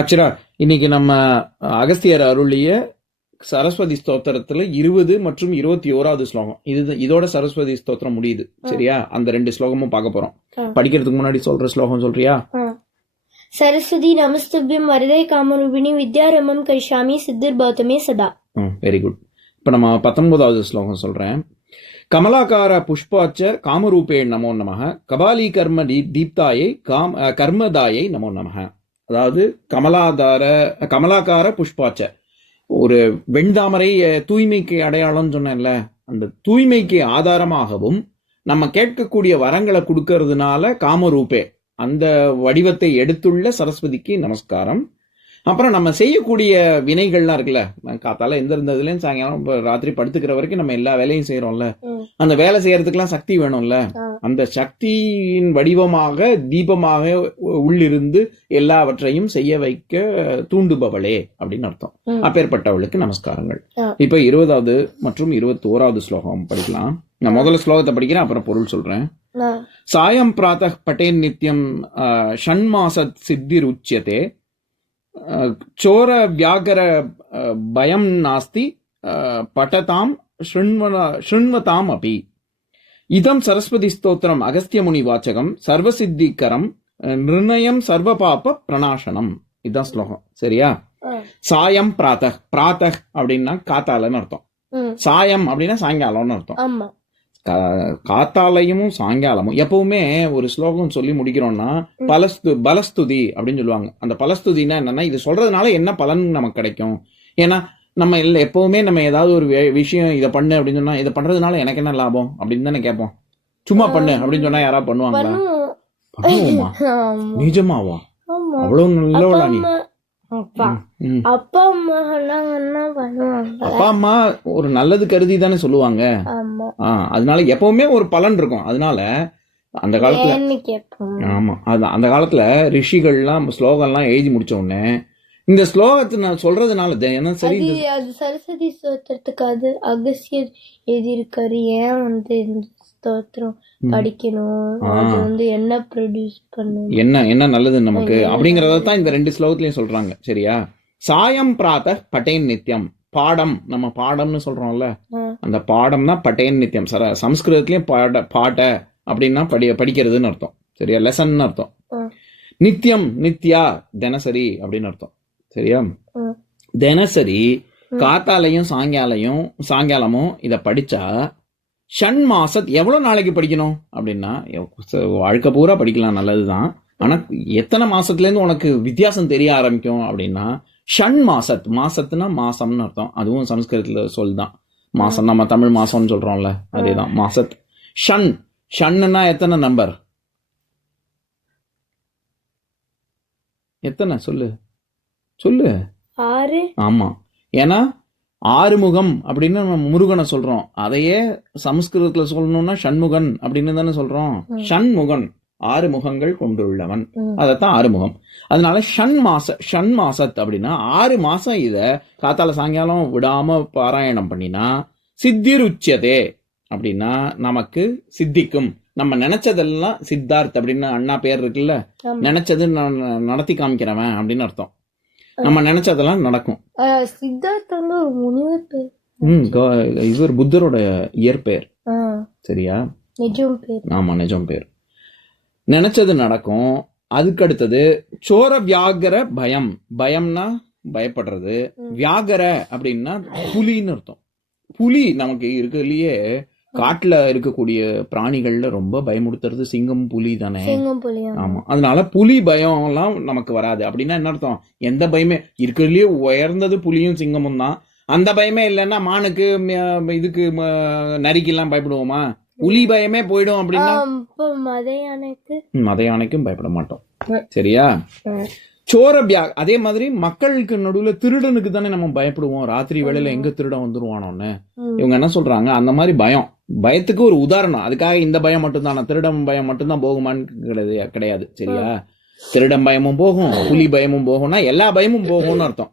ஆக்சுவலா இன்னைக்கு நம்ம அகஸ்தியர் அருளிய சரஸ்வதி ஸ்தோத்திரத்துல 20 மற்றும் 21வது ஸ்லோகம் இதோட சரஸ்வதி ஸ்தோத்திரம் முடியுது. சரியா? அந்த 2 ஸ்லோகமும் பார்க்க போறோம். படிக்கிறதுக்கு முன்னாடி சொல்ற ஸ்லோகம் சொல்றியா? சரஸ்வதி நமஸ்துபியம் வரதே காமரூபிணி வித்யாரம்பம் கரிஷாமி சித்திர் பௌத்தமே சதா. Very good. இப்ப நம்ம 19வது ஸ்லோகம் சொல்றேன். கமலாக்கார புஷ்பாச்ச காமரூபே நமோ நமஹ கபாலி கர்ம தீப்தாயை கர்மதாயை நமோ நமஹ. அதாவது கமலாக்கார புஷ்பாச்ச, ஒரு வெண்தாமரை தூய்மைக்கு அடையாளம் சொன்னேன்ல, அந்த தூய்மைக்கு ஆதாரமாகவும் நம்ம கேட்கக்கூடிய வரங்களை கொடுக்கறதுனால காமரூபே, அந்த வடிவத்தை எடுத்துள்ள சரஸ்வதிக்கு நமஸ்காரம். அப்புறம் நம்ம செய்யக்கூடிய வினைகள்லாம் இருக்குல்ல, காத்தால எந்திருந்ததுலேயும் சாயங்காலம் ராத்திரி படுத்துக்கிற வரைக்கும் நம்ம எல்லா வேலையும் செய்யறோம்ல, அந்த வேலை செய்யறதுக்கெல்லாம் சக்தி வேணும்ல, அந்த சக்தியின் வடிவமாக தீபமாக உள்ளிருந்து எல்லாவற்றையும் செய்ய வைக்க தூண்டுபவளே அப்படின்னு அர்த்தம். அப்பேற்பட்டவளுக்கு நமஸ்காரங்கள். இப்ப 20வது மற்றும் 21வது ஸ்லோகம் படிக்கலாம். நான் முதல்ல ஸ்லோகத்தை படிக்கிறேன், அப்புறம் பொருள் சொல்றேன். சாயம் பிராத்தः பட்டேன் நித்யம் ஷண்மாசத் சித்திர் உச்சியதே சோர வியாகர பயம் நாஸ்தி பட்டதாம் ஸ்ருண்வதாம் அபி. இதம் சரஸ்வதி ஸ்தோத்திரம் அகஸ்திய முனி வாச்சகம் சர்வசித்திகரம் நிர்ணயம் சர்வபாப பிரணாசனம். இதுதான் ஸ்லோகம். சரியா? சாயம் பிராத்தः, பிராத்தः அப்படின்னா காத்தாலன்னு அர்த்தம், சாயம் அப்படின்னா சாயங்காலம்னு அர்த்தம். காத்தாலையும் சாயங்காலமும் எப்பவுமே ஒரு ஸ்லோகம் சொல்லி முடிக்கிறோம்னா பலஸ்துதி அப்படின்னு சொல்லுவாங்க. அந்த பலஸ்துதினா என்னன்னா, இது சொல்றதுனால என்ன பலன் நமக்கு கிடைக்கும். ஏன்னா நம்ம எப்பவுமே நம்ம ஏதாவது ஒரு விஷயம் இதை பண்ணு அப்படின்னு சொன்னா, இதை பண்றதுனால எனக்கு என்ன லாபம் அப்படின்னு தானே கேட்போம். சும்மா பண்ணு அப்படின்னு சொன்னா யாராவது பண்ணுவாங்களா? பண்ணுவோமா? நிஜமாவா? அவ்வளவு நல்லவளா நீ? அப்பா அம்மா ஒரு நல்லது கருதி தானே சொல்லுவாங்க. அதனால எப்பவுமே ஒரு பலன் இருக்கும். அதனால அந்த காலத்துல ஆமா, அந்த காலத்துல ரிஷிகள்லாம் ஸ்லோகம்லாம் எழுதி முடிச்ச உடனே இந்த ஸ்லோகத்தை நான் சொல்றதுனால சரி, சரஸ்வதி ஸ்தோத்திரத்துக்கு அது அகஸ்தியர் எழுதியிருக்காரு. ஏன் இந்த ஸ்தோத்திரம் படிக்கணும், அது என்ன ப்ரொடியூஸ் பண்ணும், என்ன நல்லது நமக்கு அப்படிங்கறதான் இந்த 2 ஸ்லோகத்திலயும் சொல்றாங்க. சரியா? சாயம் பிராத்தः பட்டேன் நித்யம், பாடம், நம்ம பாடம்னு சொல்றோம்ல, அந்த பாடம் தான் பட்டேன் நித்யம். சமஸ்கிருதத்திலயும் பாட அப்படின்னா படிக்கிறதுன்னு அர்த்தம். சரியா? லெசன் அர்த்தம். நித்யம், நித்யா, தினசரி அப்படின்னு அர்த்தம். சரியா? தினசரி காத்தாலையும் சாயங்காலமும் இத படிச்சா ஷண்மாசத், எவ்வளவு நாளைக்கு படிக்கணும் அப்படின்னா, வாழ்க்கை பூரா படிக்கலாம், நல்லதுதான். ஆனா எத்தனை மாசத்துல இருந்து உனக்கு வித்தியாசம் தெரிய ஆரம்பிக்கும் அப்படின்னா, ஷண்மாசத், மாசத்துனா மாசம்னு அர்த்தம். அதுவும் சமஸ்கிருதத்துல சொல்தான். மாசம் நம்ம தமிழ் மாசம்னு சொல்றோம்ல, அதேதான் மாசத். ஷண்னா எத்தனை நம்பர்? எத்தனை? சொல்லு 6. ஆமா, ஏன்னா ஆறுமுகம் அப்படின்னு நம்ம முருகனை சொல்றோம். அதையே சமஸ்கிருதத்துல சொல்லணும்னா ஷண்முகன் அப்படின்னு தானே சொல்றோம். ஷண்முகன், 6 முகங்கள் கொண்டுள்ளவன், அதத்தான் ஆறுமுகம். அதனால ஷண்மாசத் அப்படின்னா 6 மாசம் இத காத்தால சாயங்காலம் விடாம பாராயணம் பண்ணினா சித்திர் உச்சியதே அப்படின்னா நமக்கு சித்திக்கும். நம்ம நினைச்சதெல்லாம் சித்தார்த் அப்படின்னு அண்ணா பேர் இருக்குல்ல, நினைச்சது நடத்தி காமிக்கிறவன் அப்படின்னு அர்த்தம். நம்ம நினைச்சதெல்லாம் நடக்கும். சித்தார்த் வந்து ஒரு முனிவர் பேர். இவர் புத்தரோட இயற்பெயர். சரியா? நிஜம் பேர். ஆமா, நிஜம் பேர். நினைச்சது நடக்கும். அதுக்கு அடுத்தது சோர வியாகர பயம், பயம்னா பயப்படுறது, வியாகர அப்படின்னா புலின்னு அர்த்தம். புலி நமக்கு இருக்கிறதுலயே காட்டுல இருக்கக்கூடிய பிராணிகள்ல ரொம்ப பயமுடுத்துறது சிங்கம், புலி தானே. ஆமா, அதனால புலி பயம் எல்லாம் நமக்கு வராது. அப்படின்னா என்ன அர்த்தம்? எந்த பயமே இருக்கிறதுலயே உயர்ந்தது புலியும் சிங்கமும் தான். அந்த பயமே இல்லைன்னா மானுக்கு, இதுக்கு, நரிக்கு எல்லாம் பயப்படுவோமா? புலி பயமே போயிடும். அப்படின்னா மத யானைக்கும் பயப்பட மாட்டோம். சரியா? சோரபியா, அதே மாதிரி மக்களுக்கு நடுவுல திருடனுக்கு தானே நம்ம பயப்படுவோம். ராத்திரி வேளையில எங்க திருடன் வந்துருவானோன்னு இவங்க என்ன சொல்றாங்க, அந்த மாதிரி பயத்துக்கு ஒரு உதாரணம். அதுக்காக இந்த பயம் மட்டும்தானா, திருடன் பயம் மட்டும்தான் போகுமான்னு கிடையாது. சரியா? திருடன் பயமும் போகும், புலி பயமும் போகும்னா எல்லா பயமும் போகும்னு அர்த்தம்.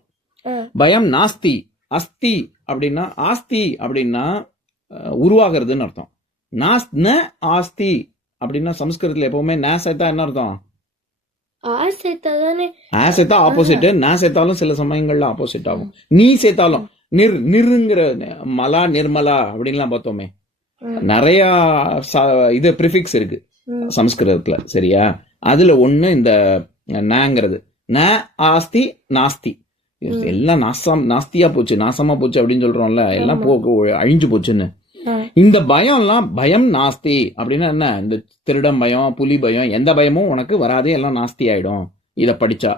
பயம் நாஸ்தி, அஸ்தி அப்படின்னா, ஆஸ்தி அப்படின்னா உருவாகிறதுன்னு அர்த்தம். ஆஸ்தி அப்படின்னா சமஸ்கிருதத்துல எப்பவுமே நேசத்தா என்ன அர்த்தம்? ஆ சேர்த்தாதானே ஆ சேர்த்தா ஆப்போசிட், நான் சேர்த்தாலும் சில சமயங்கள்ல ஆப்போசிட் ஆகும். நீ சேர்த்தாலும் நிருங்கிற மலா நிர்மலா அப்படின்லாம் பார்த்தோமே, நிறைய இது ப்ரிஃபிக்ஸ் இருக்கு சமஸ்கிருதத்துல. சரியா? அதுல ஒண்ணு இந்த நாங்கிறது ந ஆஸ்தி நாஸ்தி, எல்லாம் நாஸ்தியா போச்சு, நாசமா போச்சு அப்படின்னு சொல்றோம்ல, எல்லாம் அழிஞ்சு போச்சுன்னு. இந்த பயம்லாம் பயம் நாஸ்தி அப்படின்னா என்ன? இந்த திருடம் பயம், புலி பயம், எந்த பயமும் உனக்கு வராதே, எல்லாம் நாஸ்தி ஆயிடும் இத படிச்சா.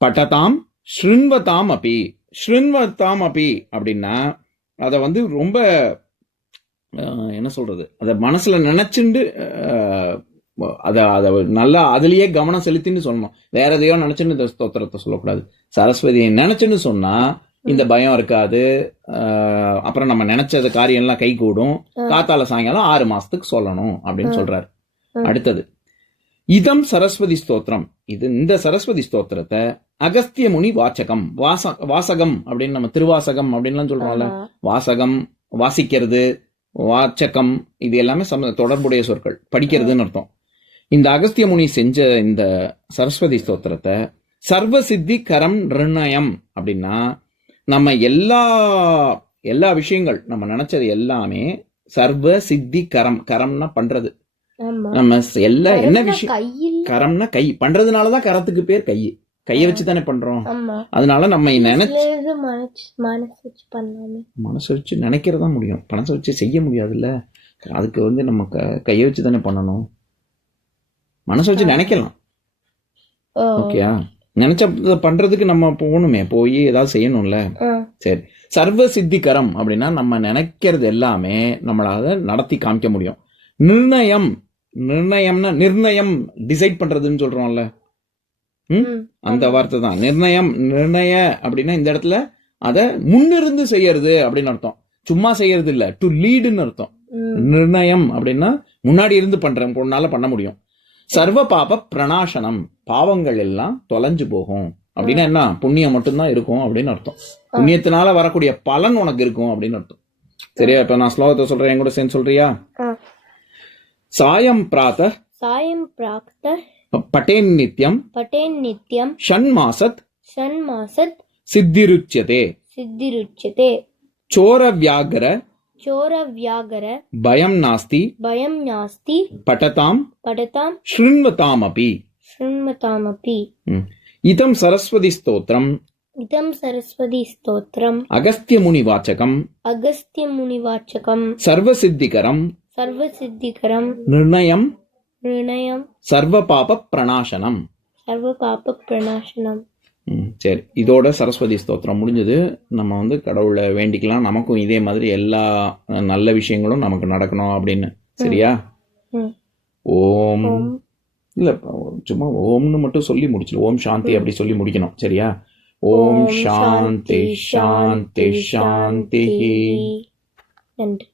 பட்டதாம் ஸ்ருண்வதாம் அபி, ஸ்ருண்வதாம் அபி அப்படின்னா அத வந்து ரொம்ப என்ன சொல்றது, அத மனசுல நினைச்சுண்டு அத நல்லா அதுலயே கவனம் செலுத்தின்னு சொல்லணும். வேற எதையோ நினைச்சுன்னு இந்த ஸ்தோத்திரத்தை சொல்லக்கூடாது. சரஸ்வதியை நினைச்சுன்னு சொன்னா இந்த பயம் இருக்காது. அப்புறம் நம்ம நினைச்ச காரியம் எல்லாம் கை கூடும். காத்தால சாயங்காலம் 6 மாசத்துக்கு சொல்லணும் அப்படின்னு சொல்றாரு. அடுத்தது இதம் சரஸ்வதி ஸ்தோத்திரம். இந்த சரஸ்வதி ஸ்தோத்திரத்தை அகஸ்திய முனி வாச்சகம், வாசகம் அப்படின்னு நம்ம திருவாசகம் அப்படின்லாம் சொல்றோம்ல, வாசகம் வாசிக்கிறது, வாச்சகம், இது எல்லாமே தொடர்புடைய சொற்கள், படிக்கிறதுன்னு அர்த்தம். இந்த அகஸ்திய முனி செஞ்ச இந்த சரஸ்வதி ஸ்தோத்திரத்தை சர்வ சித்தி கரம் நிர்ணயம் அப்படின்னா நம்ம எல்லா விஷயங்கள் நம்ம நினைச்சது எல்லாமே சர்வ சித்தி கரம்னா பண்றது. நம்ம என்ன விஷயம் கரம்னா கை, பண்றதுனாலதான் கரத்துக்கு பேர் கை. கைய வச்சு தானே பண்றோம். அதனால நம்ம மனசு வச்சு நினைக்கிறதா முடியும், மனசை வச்சு செய்ய முடியாதுல்ல. அதுக்கு வந்து நம்ம கைய வச்சு தானே பண்ணணும். மனசை வச்சு நினைக்கலாம். ஓகேயா? நினைச்ச பண்றதுக்கு நம்ம போகணுமே, போய் ஏதாவது செய்யணும்ல. சரி, சர்வ சித்திகரம் அப்படின்னா நம்ம நினைக்கிறது எல்லாமே நம்மளால நடத்தி காமிக்க முடியும். நிர்ணயம்னா நிர்ணயம் டிசைட் பண்றதுன்னு சொல்றோம்ல, அந்த வார்த்தை தான் நிர்ணயம். நிர்ணய அப்படின்னா இந்த இடத்துல அத முன்னிருந்து செய்யறது அப்படின்னு அர்த்தம். சும்மா செய்யறது இல்ல, டு லீடுன்னு அர்த்தம். நிர்ணயம் அப்படின்னா முன்னாடி இருந்து பண்றேன், பொண்ணால பண்ண முடியும். சர்வ பாப பிரணாசனம், பாவங்கள் எல்லாம் தொலைஞ்சு போகும் அப்படின்னா என்ன? புண்ணியம் மட்டும்தான் இருக்கும் அப்படின்னு அர்த்தம். புண்ணியத்தினால வரக்கூடிய பலன் உனக்கு இருக்கும் அப்படின்னு அர்த்தம். சரியா? இப்ப நான் ஸ்லோகத்தை சொல்றேன், என் கூட சேர்ந்து சொல்றியா? சாயம் பிராத பட்டேன் நித்யம் ஷண்மாசத் சித்திருச்யதே சோர வியாகர பயம் நாஸ்தி படதாம் ஸ்ருண்வதாம் அபி. இதம் சரஸ்வதி ஸ்தோத்திரம் அகஸ்திய முனி வாச்சகம் சர்வ சித்திகரம் நிர்ணயம் சர்வ பாப பிரணாசனம். சரி, இதோட சரஸ்வதி ஸ்தோத்திரம் முடிஞ்சது. நம்ம வந்து கடவுளை வேண்டிக்கலாம், நமக்கும் இதே மாதிரி எல்லா நல்ல விஷயங்களும் நமக்கு நடக்கணும் அப்படின்னு. சரியா? ஓம் இல்ல, சும்மா ஓம்னு மட்டும் சொல்லி முடிச்சிடும். ஓம் சாந்தி அப்படி சொல்லி முடிக்கணும். சரியா? ஓம் சாந்தி சாந்தி சாந்தி. நன்றி.